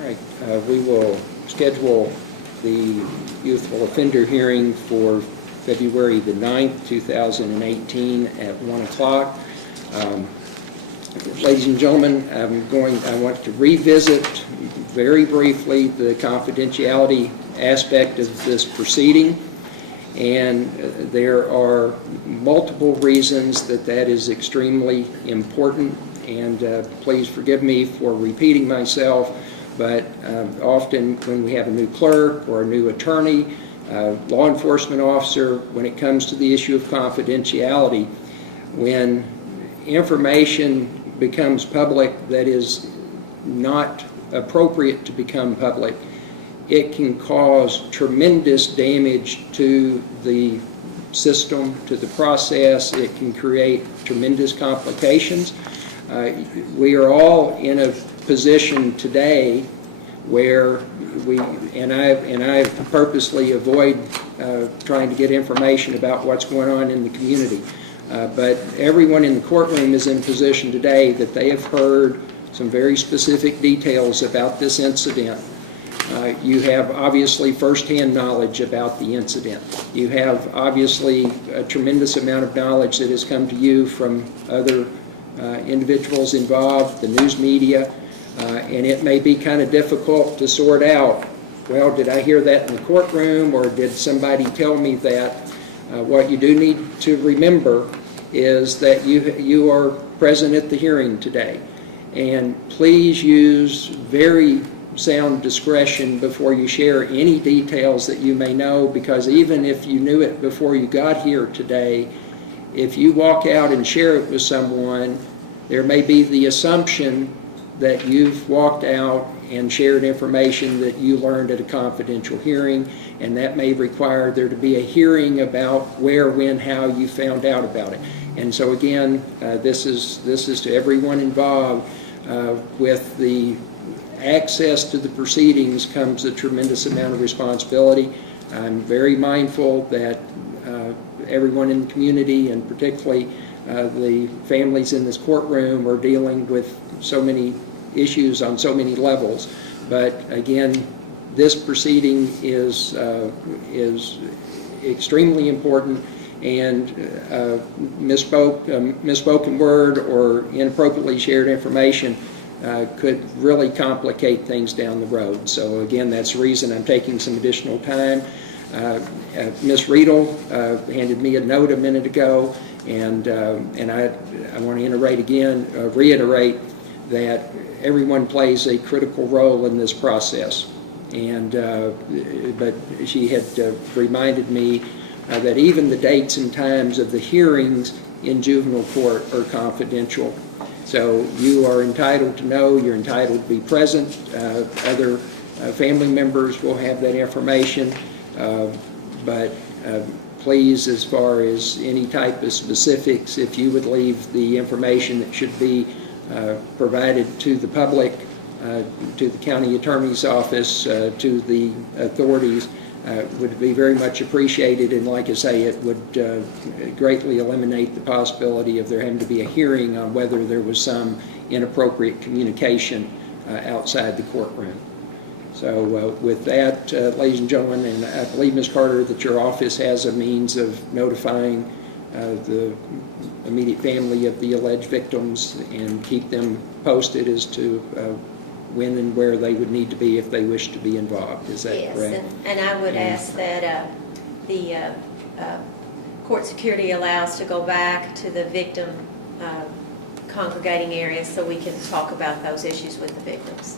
All right, we will schedule the youthful offender hearing for February the 9th, 2018 at 1 o'clock. Ladies and gentlemen, I want to revisit very briefly the confidentiality aspect of this proceeding. And there are multiple reasons that is extremely important. And please forgive me for repeating myself, but often when we have a new clerk or a new attorney, law enforcement officer, when it comes to the issue of confidentiality, when information becomes public that is not appropriate to become public, it can cause tremendous damage to the system, to the process. It can create tremendous complications. We are all in a position today where I purposely avoid trying to get information about what's going on in the community. But everyone in the courtroom is in position today that they have heard some very specific details about this incident. You have obviously firsthand knowledge about the incident. You have obviously a tremendous amount of knowledge that has come to you from other individuals involved, the news media, and it may be kind of difficult to sort out, well, did I hear that in the courtroom or did somebody tell me that? What you do need to remember is that you are present at the hearing today. And please use very sound discretion before you share any details that you may know, because even if you knew it before you got here today, if you walk out and share it with someone, there may be the assumption that you've walked out and shared information that you learned at a confidential hearing, and that may require there to be a hearing about where, when, how you found out about it. And so again, this is to everyone involved. With the access to the proceedings comes a tremendous amount of responsibility. I'm very mindful that everyone in the community, and particularly the families in this courtroom, are dealing with so many issues on so many levels. But again, this proceeding is extremely important, and misspoken word or inappropriately shared information could really complicate things down the road. So again, that's the reason I'm taking some additional time. Ms. Riedel handed me a note a minute ago, and I want to reiterate that everyone plays a critical role in this process. And but she had reminded me that even the dates and times of the hearings in juvenile court are confidential. So you are entitled to know, you're entitled to be present. Other family members will have that information. But please, as far as any type of specifics, if you would leave the information that should be provided to the public, to the county attorney's office, to the authorities, would be very much appreciated. And like I say, it would greatly eliminate the possibility of there having to be a hearing on whether there was some inappropriate communication outside the courtroom. So with that, ladies and gentlemen, and I believe, Ms. Carter, that your office has a means of notifying the immediate family of the alleged victims and keep them posted as to when and where they would need to be if they wish to be involved. Is that correct? Yes, and I would ask that the court security allows to go back to the victim congregating area so we can talk about those issues with the victims.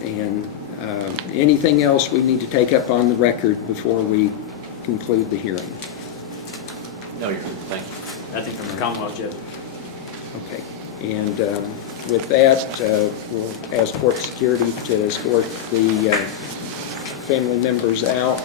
And anything else we need to take up on the record before we conclude the hearing? No, you're good. Thank you. Nothing from the Commonwealth, Jeff. Okay. And with that, we'll ask court security to escort the family members out.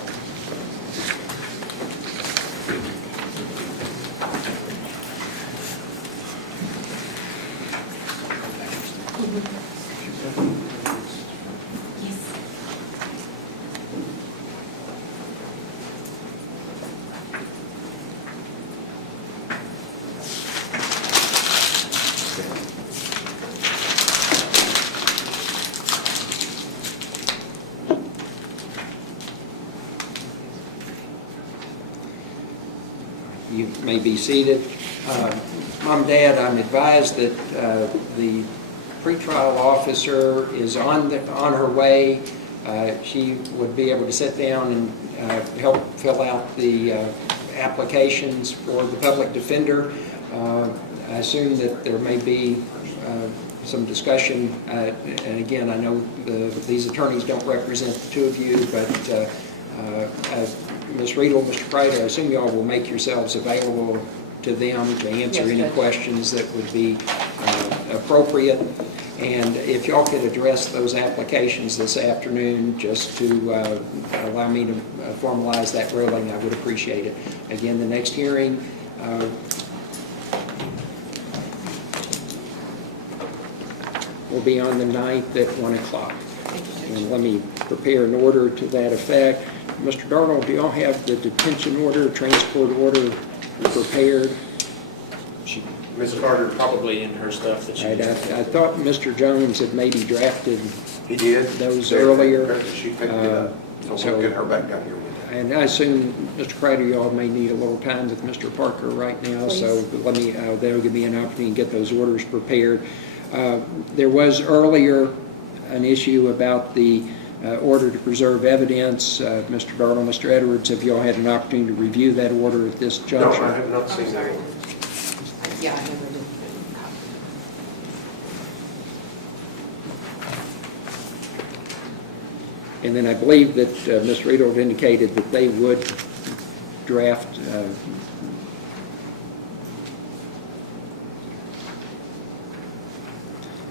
may be seated. Mom, Dad, I'm advised that the pretrial officer is on her way. She would be able to sit down and help fill out the applications for the public defender. I assume that there may be some discussion, and again, I know these attorneys don't represent the two of you, but Ms. Riedel, Mr. Prater, I assume you all will make yourselves available to them to answer Yes, any Judge. questions that would be appropriate. And if y'all could address those applications this afternoon, just to allow me to formalize that ruling, I would appreciate it. Again, the next hearing will be on the 9th at 1 o'clock. And let me prepare an order to that effect. Mr. Darnold, do y'all have the detention order, transport order prepared? Ms. Carter probably in her stuff that she. I thought Mr. Jones had maybe drafted, He did. Those earlier, Apparently she picked it up. So so- we'll get her back down here with it. and I assume, Mr. Prater, y'all may need a little time with Mr. Parker right now, so let me, that'll give me an opportunity to get those orders prepared. There was earlier an issue about the order to preserve evidence. Mr. Darnold, Mr. Edwards, have y'all had an opportunity to review that order at this No, juncture? I have not seen that one. Yeah, I never did. And then I believe that Ms. Riedel had indicated that they would draft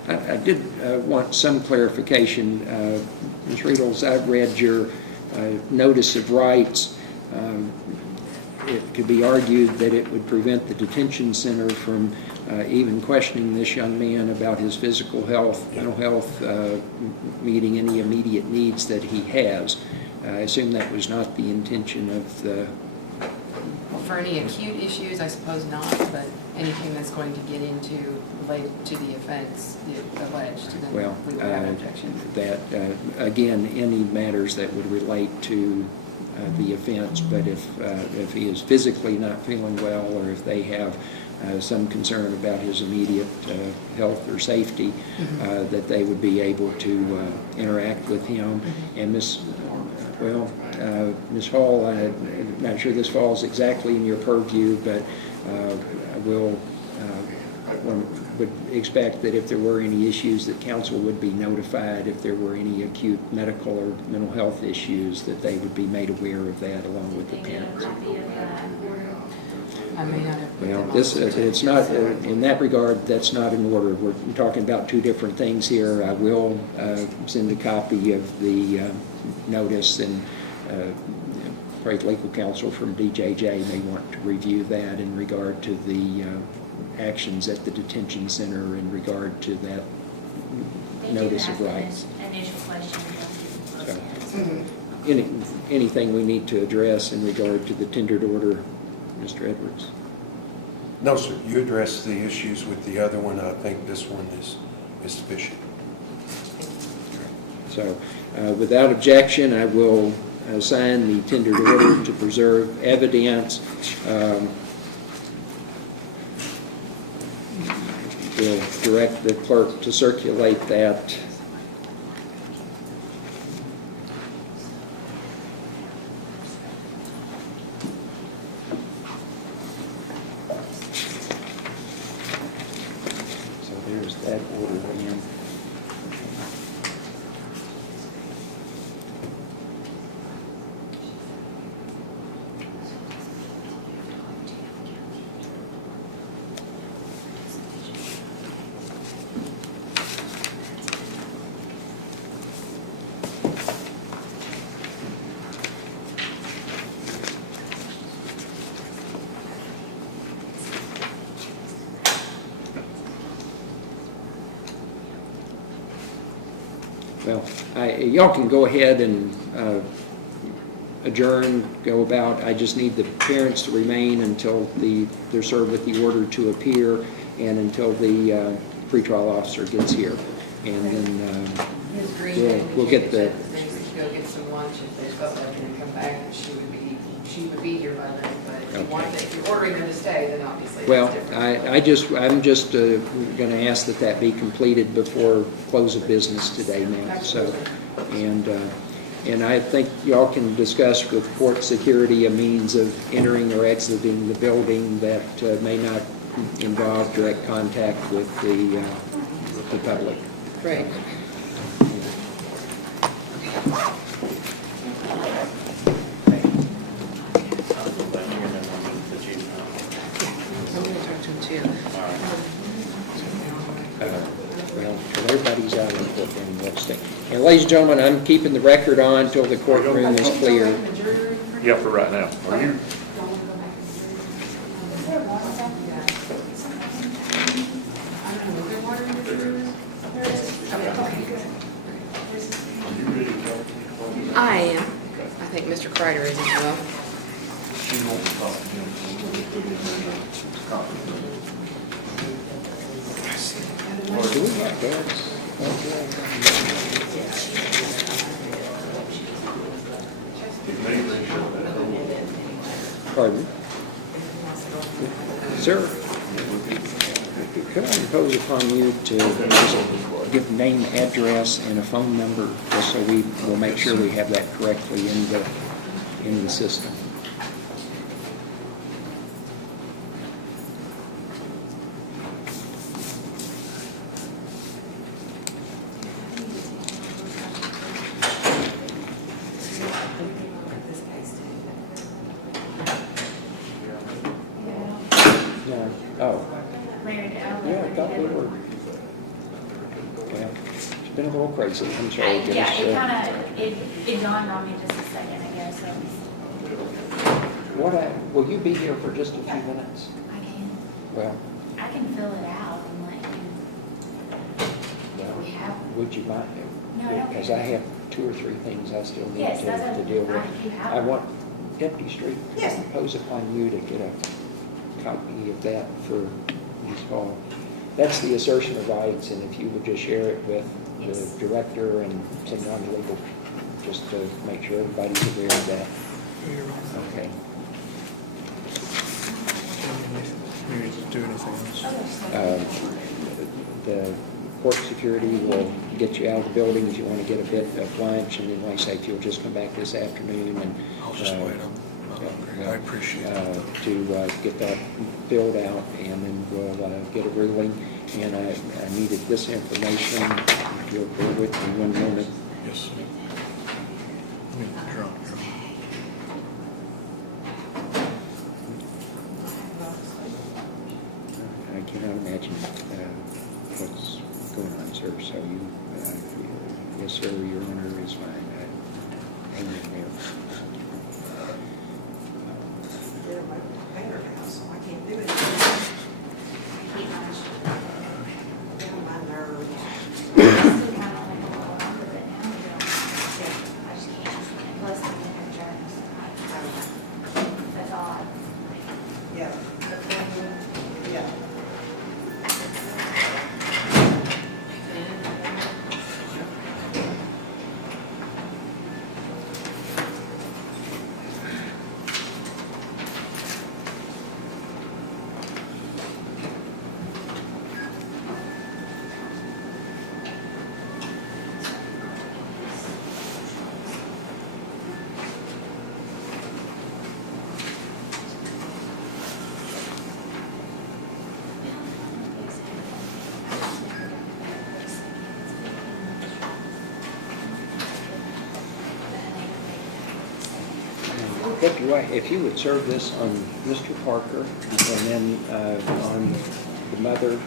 I did want some clarification. Ms. Riedel, as I've read your notice of rights, it could be argued that it would prevent the detention center from even questioning this young man about his physical health, mental health, meeting any immediate needs that he has. I assume that was not the intention of the... Well, for any acute issues, I suppose not, but anything that's going to get into related to the offense alleged, then Well, we would have an objection. that, again, any matters that would relate to the offense, but if he is physically not feeling well, or if they have some concern about his immediate health or safety, that they would be able to interact with him. And Ms. Hall, I'm not sure this falls exactly in your purview, but I will would expect that if there were any issues, that council would be notified if there were any acute medical or mental health issues, that they would be made aware of that along with the parents. I may not have. put Well, them on this, the it's not, in that regard, that's not in order. We're talking about two different things here. I will send a copy of the notice, and Great Legal Counsel from DJJ may want to review that in regard to the actions at the detention center in regard to that notice of rights. Initial question. Mhm. Anything we need to address in regard to the tendered order, Mr. Edwards? No, sir. You addressed the issues with the other one. I think this one is sufficient. So, without objection, I will sign the tendered order to preserve evidence. We'll direct the clerk to circulate that. So there's that order again. Well, y'all can go ahead and adjourn, go about. I just need the parents to remain until they're served with the order to appear, and until the pretrial officer gets here. And then Ms. Green we'll get the... indicated that they should go get some lunch if they felt like they come back, and she would be she would be here by then, but if you Okay. want, if you're ordering her to stay, then obviously Well, it's different. I'm just going to ask that be completed before close of business today now, so. And I think y'all can discuss with court security a means of entering or exiting the building that may not involve direct contact with the public. Right. I'll go back here and then that you, I'm gonna talk to him too. all right. Well, everybody's out in the courtroom, we'll stay. And ladies and gentlemen, I'm keeping the record on until the courtroom is clear. Yeah, for right now. Are you? I am. I think Mr. Kreider is as well. Do we have dogs? Pardon? Sir, could I impose upon you to just give name, address, and a phone number, just so we will make sure we have that correctly in the system? No. Oh. Yeah, I thought we were. Yeah, it's been a little crazy. I'm sorry. Yeah, Dennis. it kind of, it dawned on me just a second ago, so Will you be here for just a few minutes? I can, Well, I can fill it out and let you, we have, would you mind? No, I don't Because care. I have 2 or 3 things I still need Yes, that's to deal with. you have I them. want Deputy Street, Yes. impose upon you to get a copy of that for Ms. Hall. That's the assertion of rights, and if you would just share it with Yes. the director and some non-legal, just to make sure everybody's aware of that. Okay. The court security will get you out of the building if you want to get a bit of lunch, and then like I say, if you'll just come back this afternoon and. I'll just wait. I'm hungry. I appreciate it. To get that filled out, and then we'll get a ruling. And I needed this information, if you'll bear with me 1 moment. Yes. I cannot imagine what's going on, sir, so you, yes, sir, your honor is fine. Hang in there. They're my finger now, so I can't do it. I keep mine shut. Down my nerves. I still kind of like a little longer than now, you know. I just can't, unless I'm in a journey, that's odd. Yeah. Yeah. Deputy White, if you would serve this on Mr. Parker, and then on the mother,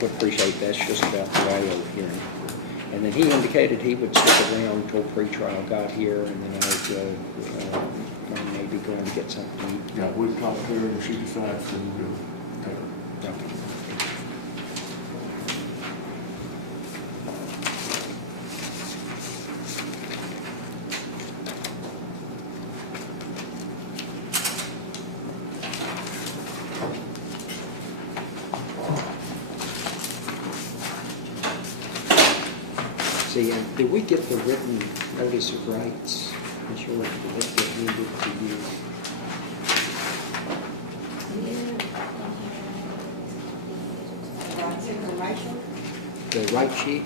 would appreciate that's just about the way over here. And then he indicated he would stick around until pretrial got here, and then I'd maybe go and get something to eat. Yeah, we've talked to her, and she decides, then we'll take her. Okay. See, did we get the written notice of rights? Ms. Short, did that get handed to you? Rights information? The right sheet?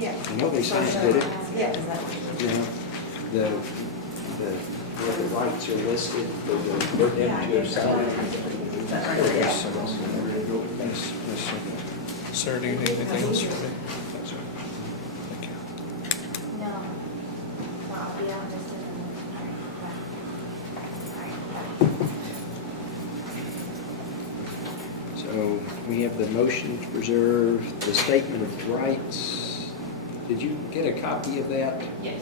Yes. I know they signed it. Yes. You know, where the rights are listed, for them to sign. Sir, do you need anything else from me? No. I'll be on this in a minute. So we have the motion to preserve the statement of rights. Did you get a copy of that? Yes.